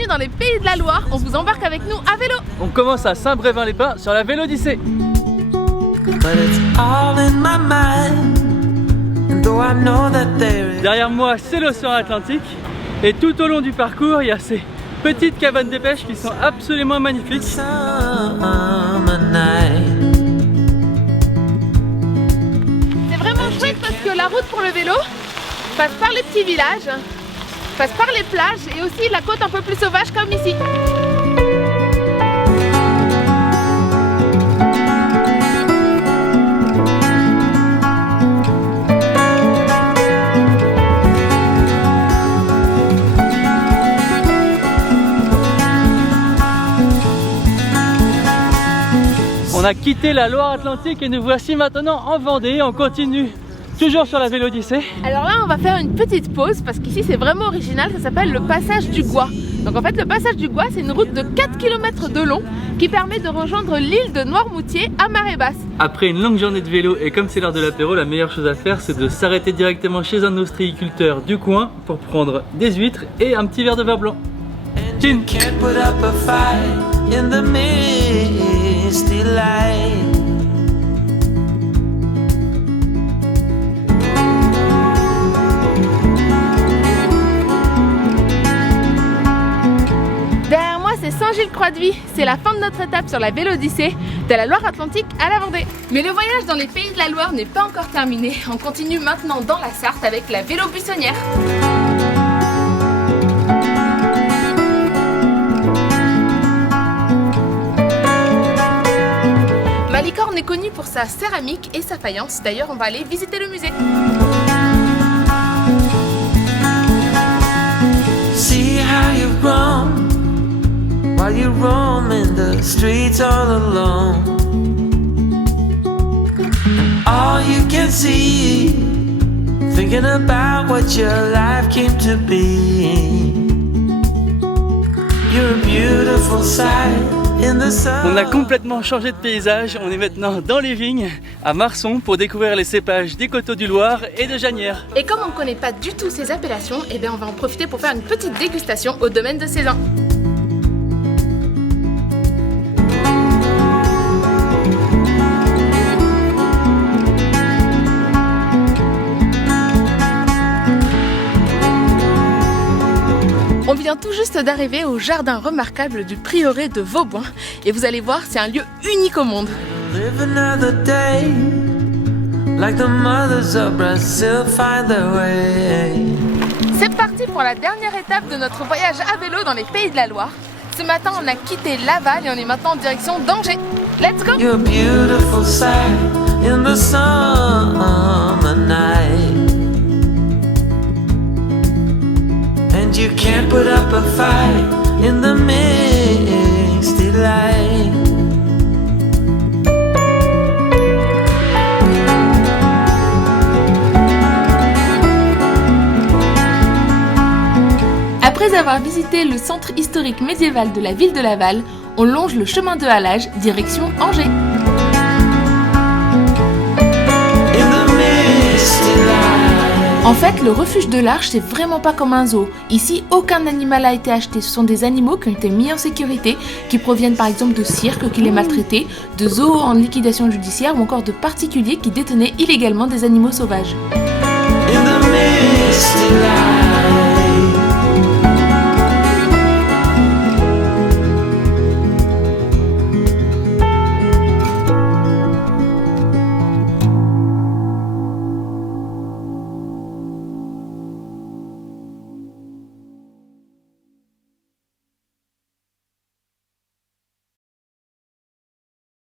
bienvenue dans les Pays de la Loire, on vous embarque avec nous à vélo. On commence à Saint-Brévin-les-Pins sur la Vélodyssée. Derrière moi, c'est l'océan Atlantique et tout au long du parcours, il y a ces petites cabanes de pêche qui sont absolument magnifiques. C'est vraiment chouette parce que la route pour le vélo passe par les petits villages, passe par les plages et aussi la côte un peu plus sauvage comme ici. On a quitté la Loire-Atlantique et nous voici maintenant en Vendée. On continue toujours sur la Vélodyssée. Alors là on va faire une petite pause parce qu'ici c'est vraiment original, ça s'appelle le passage du Gois. Donc en fait le passage du Gois c'est une route de 4 km de long qui permet de rejoindre l'île de Noirmoutier à marée basse. Après une longue journée de vélo et comme c'est l'heure de l'apéro, la meilleure chose à faire c'est de s'arrêter directement chez un ostréiculteur du coin pour prendre des huîtres et un petit verre de vin blanc. Chin. Derrière moi c'est Saint-Gilles-Croix-de-Vie, c'est la fin de notre étape sur la Vélodyssée de la Loire-Atlantique à la Vendée. Mais le voyage dans les Pays de la Loire n'est pas encore terminé, on continue maintenant dans la Sarthe avec la vélo buissonnière. Malicorne est connue pour sa céramique et sa faïence, d'ailleurs on va aller visiter le musée. See how you roam while you roam in the streets all alone. And all you can see, thinking about what your life came to be. You're a beautiful sight. On a complètement changé de paysage, on est maintenant dans les vignes à Marson pour découvrir les cépages des coteaux du Loir et de Janières. Et comme on ne connaît pas du tout ces appellations, eh bien on va en profiter pour faire une petite dégustation au domaine de Cézanne. On vient tout juste d'arriver au jardin remarquable du prieuré de Vauboin et vous allez voir, c'est un lieu unique au monde. C'est parti pour la dernière étape de notre voyage à vélo dans les Pays de la Loire. Ce matin, on a quitté Laval et on est maintenant en direction d'Angers. Let's go! You're a beautiful sight in the summer night. And you can't put up a fight in the misty light. Après avoir visité le centre historique médiéval de la ville de Laval, on longe le chemin de halage, direction Angers. En fait, le refuge de l'Arche, c'est vraiment pas comme un zoo. Ici, aucun animal a été acheté. Ce sont des animaux qui ont été mis en sécurité, qui proviennent par exemple de cirques qui les maltraitaient, de zoos en liquidation judiciaire ou encore de particuliers qui détenaient illégalement des animaux sauvages.